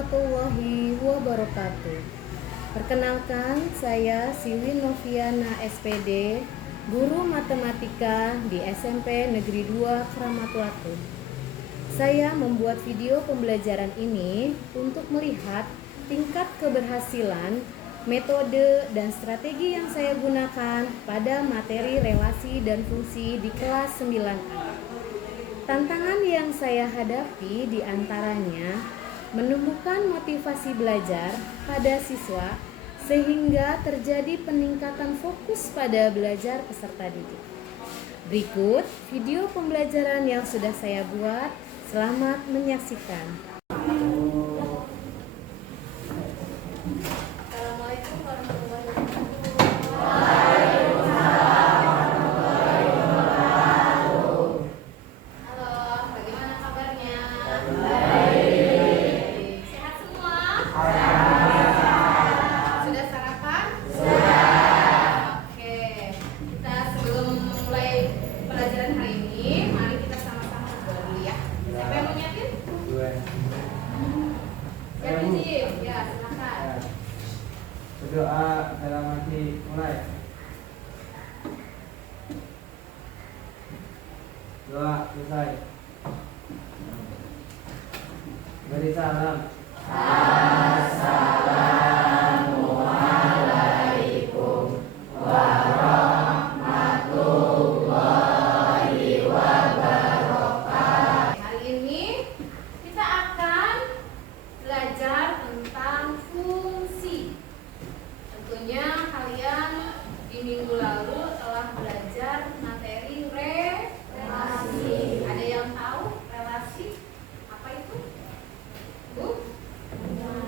warahmatullahi wabarakatuh. Perkenalkan, saya Siwin Noviana SPD, guru matematika di SMP Negeri 2 Kramat Watu. Saya membuat video pembelajaran ini untuk melihat tingkat keberhasilan, metode, dan strategi yang saya gunakan pada materi relasi dan fungsi di kelas 9A. Tantangan yang saya hadapi diantaranya menumbuhkan motivasi belajar pada siswa sehingga terjadi peningkatan fokus pada belajar peserta didik. Berikut video pembelajaran yang sudah saya buat. Selamat menyaksikan. Assalamualaikum warahmatullahi wabarakatuh. Berdoa dalam hati, mulai. Doa selesai. Beri salam. Assalamualaikum warahmatullahi wabarakatuh. Hari ini kita akan belajar tentang fungsi. Tentunya kalian di minggu lalu telah belajar materi relasi. Ada yang tahu relasi apa itu?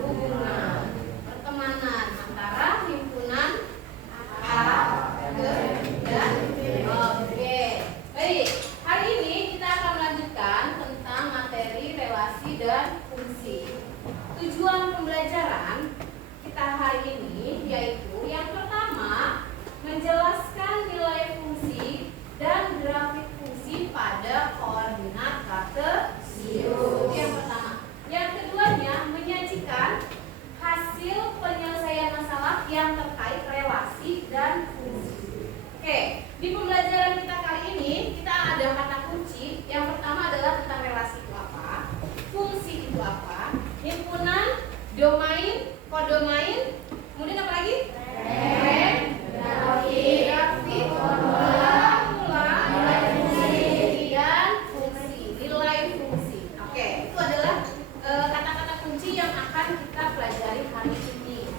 Hubungan, pertemanan antara himpunan A, G, dan Oke. Baik, hari ini kita akan melanjutkan tentang materi relasi dan fungsi. Tujuan pembelajaran kita hari ini yaitu yang pertama, menjelaskan nilai fungsi dan grafik fungsi pada koordinat kartesius. Itu yang pertama. Yang keduanya, menyajikan hasil penyelesaian masalah yang terkait relasi dan fungsi. Oke, di pembelajaran kita kali ini kita ada kata kunci. Yang pertama adalah tentang relasi itu apa, fungsi itu apa, himpunan, domain, kodomain, kemudian apa lagi? Grafik, formula, nilai fungsi, dan fungsi, nilai fungsi. Oke, itu adalah kata-kata kunci yang akan kita pelajari hari ini.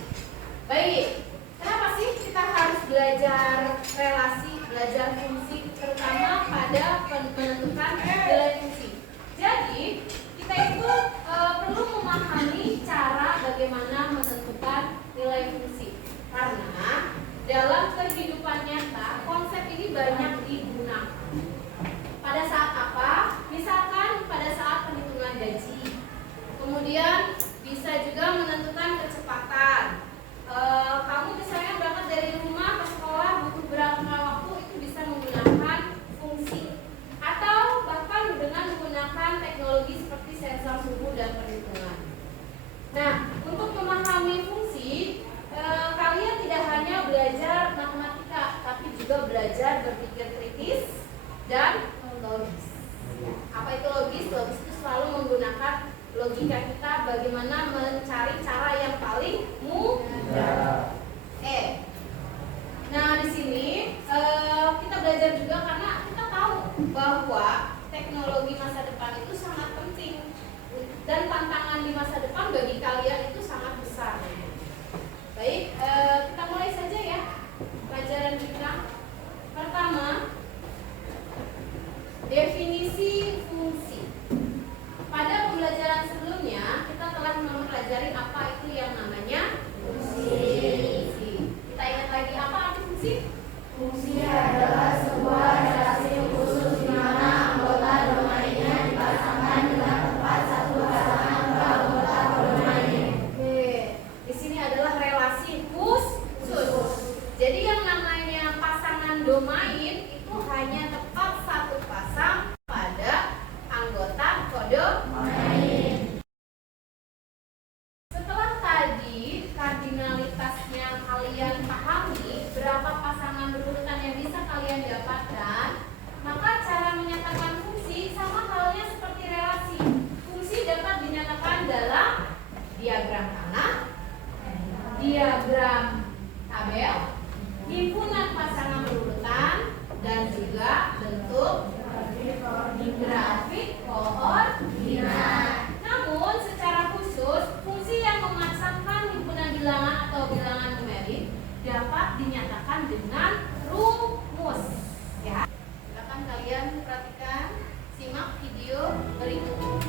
Baik, kenapa sih kita harus belajar relasi, belajar fungsi, terutama pada menentukan nilai fungsi? Jadi, kita itu perlu memahami cara bagaimana menentukan nilai fungsi. Karena dalam kehidupan nyata, konsep ini banyak digunakan. Pada saat apa? Misalkan pada saat perhitungan gaji. Kemudian bisa juga menentukan kecepatan. Kamu misalnya berangkat dari rumah ke sekolah butuh berapa waktu, itu bisa menggunakan fungsi. Atau bahkan dengan menggunakan teknologi seperti sensor suhu dan perhitungan. Nah, untuk memahami fungsi, kalian tidak hanya belajar matematika, tapi juga belajar berpikir kritis dan logis. Apa itu logis? Logis itu selalu menggunakan logika kita bagaimana mencari cara yang paling mudah. Nah, di sini kita belajar juga karena kita tahu bahwa teknologi masa depan itu sangat penting dan tantangan di masa depan bagi kalian itu sangat besar. Baik, kita mulai saja ya pelajaran kita. Pertama, definisi fungsi. Pada pembelajaran sebelumnya kita telah mempelajari apa itu yang namanya fungsi. Kita ingat lagi apa arti fungsi? Fungsi adalah sebuah relasi khusus di mana anggota domainnya dipasangkan dengan tepat satu pasangan ke anggota kodomain. Oke, di sini adalah relasi khusus. Jadi yang namanya pasangan domain itu hanya tepat satu pasang pada anggota kodomain. dapatkan, maka cara menyatakan fungsi sama halnya seperti relasi. Fungsi dapat dinyatakan dalam diagram tanah, diagram tabel, himpunan pasangan berurutan, dan juga bentuk grafik koordinat. Namun secara khusus, fungsi yang memasangkan himpunan bilangan atau bilangan numerik dapat dinyatakan dengan rumus. Ya, silakan kalian perhatikan, simak video berikut.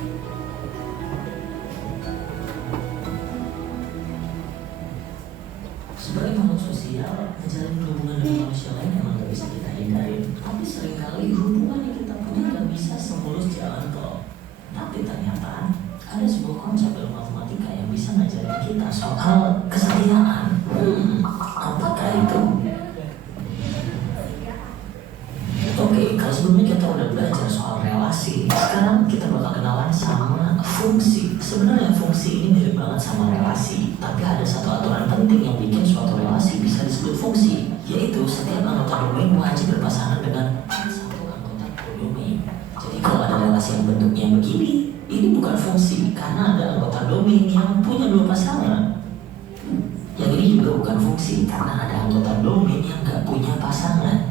Sebagai makhluk sosial, menjalin hubungan dengan manusia lain memang gak bisa kita hindarin. Tapi seringkali hubungan yang kita punya gak bisa semulus jalan tol. Tapi ternyata ada sebuah konsep dalam matematika yang bisa ngajarin kita soal kesetiaan. Apakah itu? Oke, kalau sebelumnya kita udah belajar soal relasi, sekarang kita bakal kenalan sama fungsi. Sebenarnya fungsi ini mirip banget sama relasi, tapi ada satu aturan penting yang bikin suatu relasi bisa disebut fungsi, yaitu setiap anggota domain wajib berpasangan dengan satu anggota kodomain. Jadi kalau ada relasi yang bentuknya begini, ini bukan fungsi karena ada anggota domain yang punya dua pasangan. Yang ini juga bukan fungsi karena ada anggota domain yang gak punya pasangan.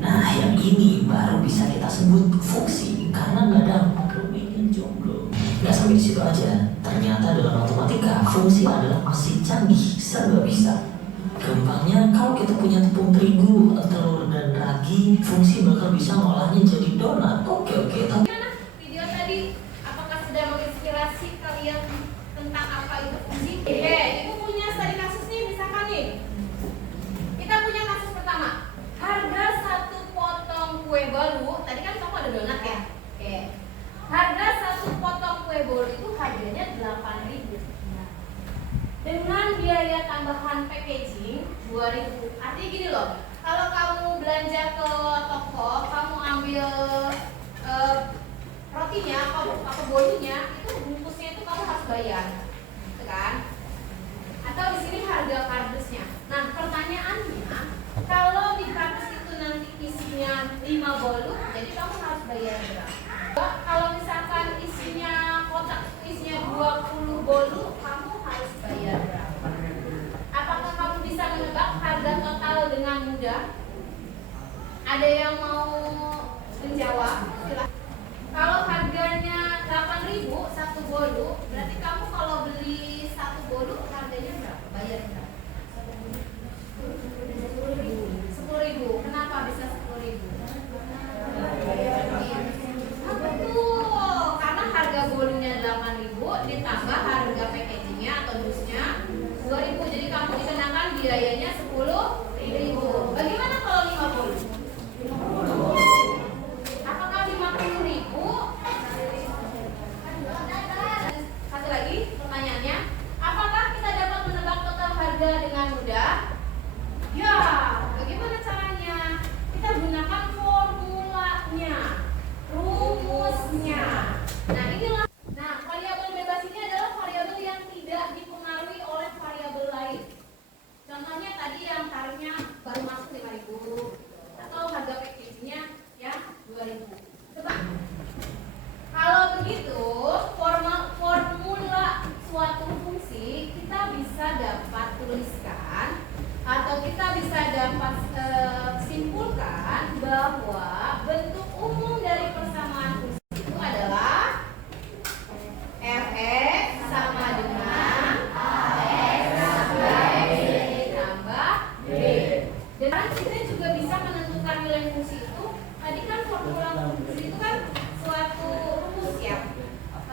Nah, yang ini baru bisa kita sebut fungsi karena nggak ada domain yang jomblo. Nggak sampai di situ aja. Ternyata dalam matematika, fungsi adalah mesin canggih, serba bisa. Gampangnya, kalau kita punya tepung terigu, telur dan ragi, fungsi bakal bisa ngolahnya jadi donat. Oke. Gimana video tadi? Apakah sudah menginspirasi kalian tentang apa itu fungsi? Ibu punya studi kasus nih, misalkan nih. Kita punya kasus pertama. Harga satu potong kue bolu, tadi kan kamu ada donat ya? Oke. Harga satu potong kue bolu itu harganya 8.000. Dengan biaya tambahan packaging 2.000. Artinya gini loh, kalau kamu belanja ke toko, kamu ambil rotinya atau bolunya, itu bungkusnya itu kamu harus bayar, gitu kan? Atau di sini harga kardusnya. Nah, pertanyaannya, kalau di kardus itu nanti isinya 5 bolu, jadi kamu harus bayar berapa? Kalau misalkan isinya kotak isinya 20 bolu, kamu harus bayar berapa? Apakah kamu bisa menebak harga total dengan mudah? Ada yang mau menjawab? Silahkan. Kalau harganya 8.000 satu bolu, berarti kamu kalau beli satu bolu harganya berapa? Bayar berapa? 10.000. Kenapa bisa 10.000? Betul, karena harga bolunya 8.000 ditambah harga packagingnya atau dusnya 2.000. Jadi kamu dikenakan biayanya 10.000. Bagaimana kalau 5 bolu? Apakah 50.000? Satu lagi pertanyaannya, apakah kita dapat menebak total harga dengan mudah? Ya, bagaimana caranya? Kita gunakan formulanya, rumusnya. Nah, inilah. Nah, variabel bebas ini adalah variabel yang tidak dipengaruhi oleh variabel lain. Contohnya tadi yang tarifnya baru masuk 5.000 atau harga packagingnya ya 2.000. Coba. Kalau begitu, formula suatu fungsi kita bisa dapat tuliskan atau kita bisa dapat simpulkan bahwa bentuk umum dari persamaan fungsi itu adalah f(x) sama dengan ax ditambah b. Dan kita juga bisa menentukan nilai fungsi itu. Tadi kan formula fungsi itu kan suatu rumus ya.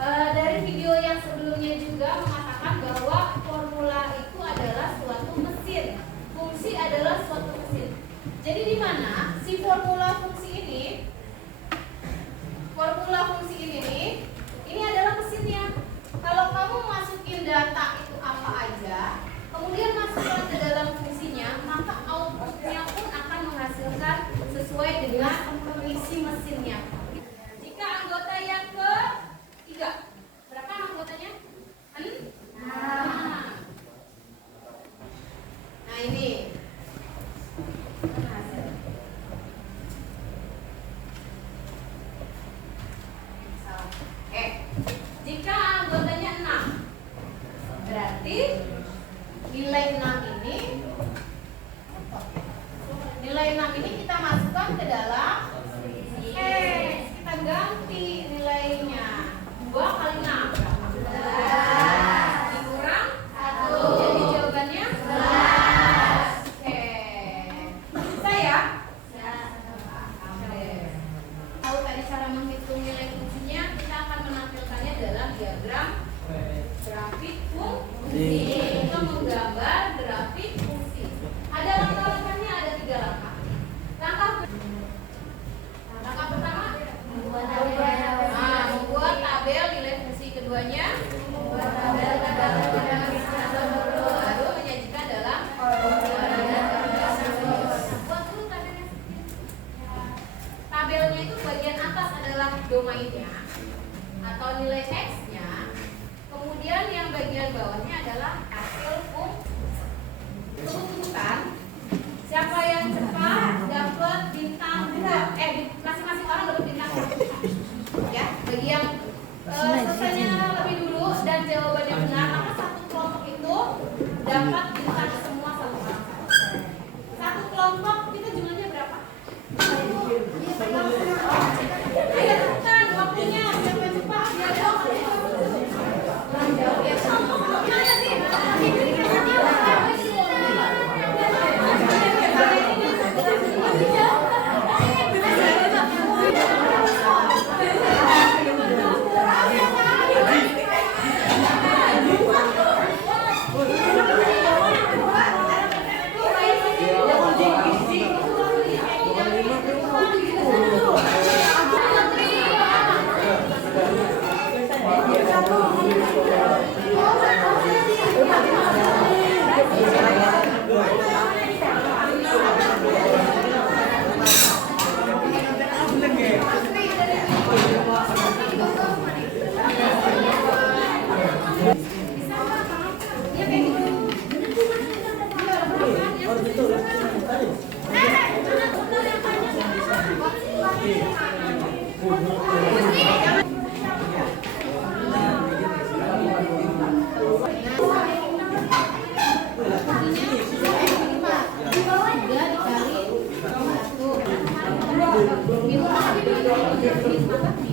Dari video yang sebelumnya juga mengatakan bahwa formula itu adalah suatu mesin. Fungsi adalah suatu mesin. Jadi di mana si formula fungsi ini? Formula fungsi ini adalah mesinnya. Kalau kamu masukin data itu apa aja, kemudian masukkan ke dalam fungsinya, maka outputnya pun akan menghasilkan sesuai dengan isi mesinnya. Jika anggota yang ketiga, berapa anggotanya? 6. Nah ini. diagram grafik fungsi. Kita menggambar grafik fungsi. Ada langkah-langkahnya, ada 3 langkah. Langkah pertama, membuat tabel nilai fungsi. Keduanya, baru menyajikan dalam buat dulu tabelnya. Tabelnya itu bagian atas adalah domainnya atau nilai X-nya. Kemudian yang bagian bawahnya adalah hasil fungsi. Tebak-tebakan, siapa yang cepat dapat bintang 2? Masing-masing orang dapat bintang 1. Ya, bagi yang selesainya lebih dulu dan jawabannya benar, maka satu kelompok itu dapat bintang semua satu orang. Satu kelompok kita jumlahnya berapa? Ayo tekan waktunya, siapa yang cepat? Ya dong. Gimana sih? Lagi.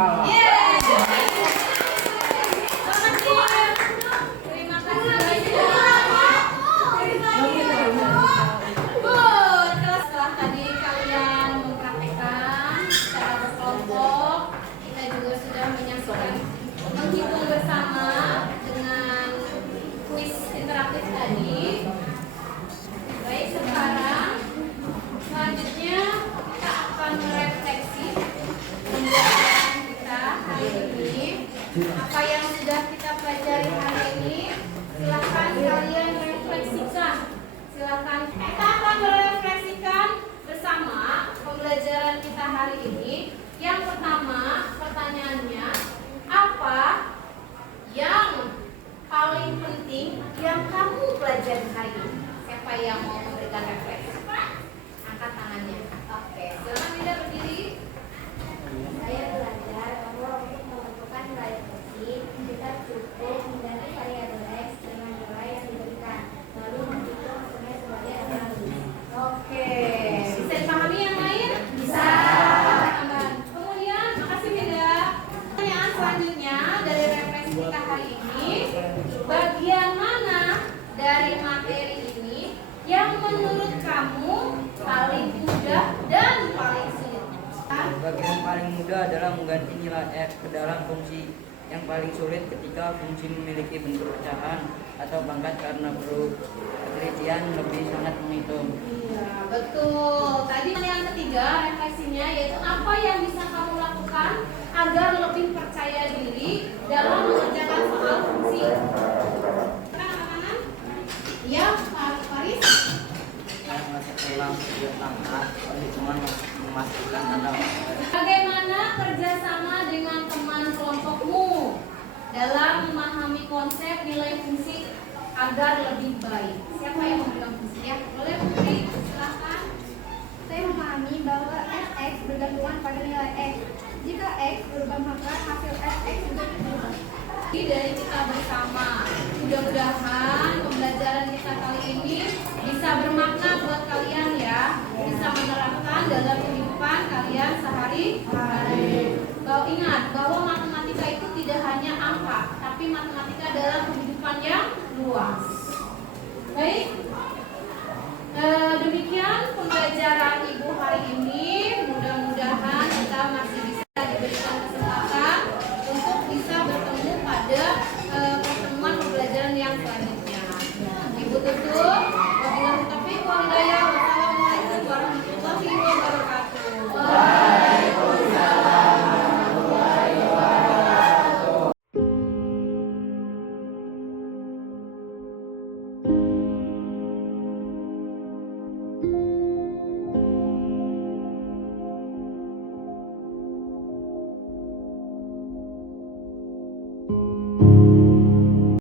kalah. Yeay. Selamat siang. Terima kasih Good. Setelah tadi kalian mempraktekkan secara berkelompok, kita juga sudah menyaksikan menghitung bersama dengan kuis interaktif tadi. Baik, sekarang selanjutnya kita akan merefleksi pembelajaran kita hari ini. Apa yang sudah kita pelajari hari ini, silakan kalian refleksikan. Silakan kita akan merefleksikan bersama pembelajaran kita hari ini. Yang pertama, pertanyaannya, apa yang paling penting yang kamu pelajari hari ini? Siapa yang mau memberikan refleksi? Angkat tangannya. Oke, silakan Dinda berdiri. Saya belajar bahwa untuk menentukan nilai fungsi kita cukup mengganti variabel x dengan nilai yang diberikan, lalu menghitung hasilnya sebagai analisis. Oke, bisa dipahami yang lain? Bisa. Kemudian, makasih Dinda. Pertanyaan selanjutnya dari refleksi kita hari ini, bagian mana dari materi ini yang menurut kamu paling mudah dan paling sulit? Bagian paling mudah adalah mengganti nilai x ke dalam fungsi. Yang paling sulit ketika fungsi memiliki bentuk pecahan atau pangkat karena perlu ketelitian lebih sangat menghitung. Iya, betul. Tadi yang ketiga refleksinya yaitu apa yang bisa kamu lakukan agar lebih percaya diri dalam mengerjakan soal fungsi. Kanan? Ya, Pak Faris. Saya mengecek ulang setiap langkah perhitungan memastikan ada. Bagaimana kerjasama dengan teman kelompokmu dalam memahami konsep nilai fungsi agar lebih baik? Siapa yang memberikan fungsi ya? Boleh Putri, silakan. Saya memahami bahwa fx bergantungan pada nilai x. Jika x berubah maka hasil fx juga berubah. Ini dari kita bersama. Mudah-mudahan pembelajaran kita kali ini bisa bermakna buat kalian ya, bisa menerapkan dalam kehidupan kalian sehari-hari. Kau ingat bahwa matematika itu tidak hanya angka, tapi matematika adalah kehidupan yang luas. Baik, demikian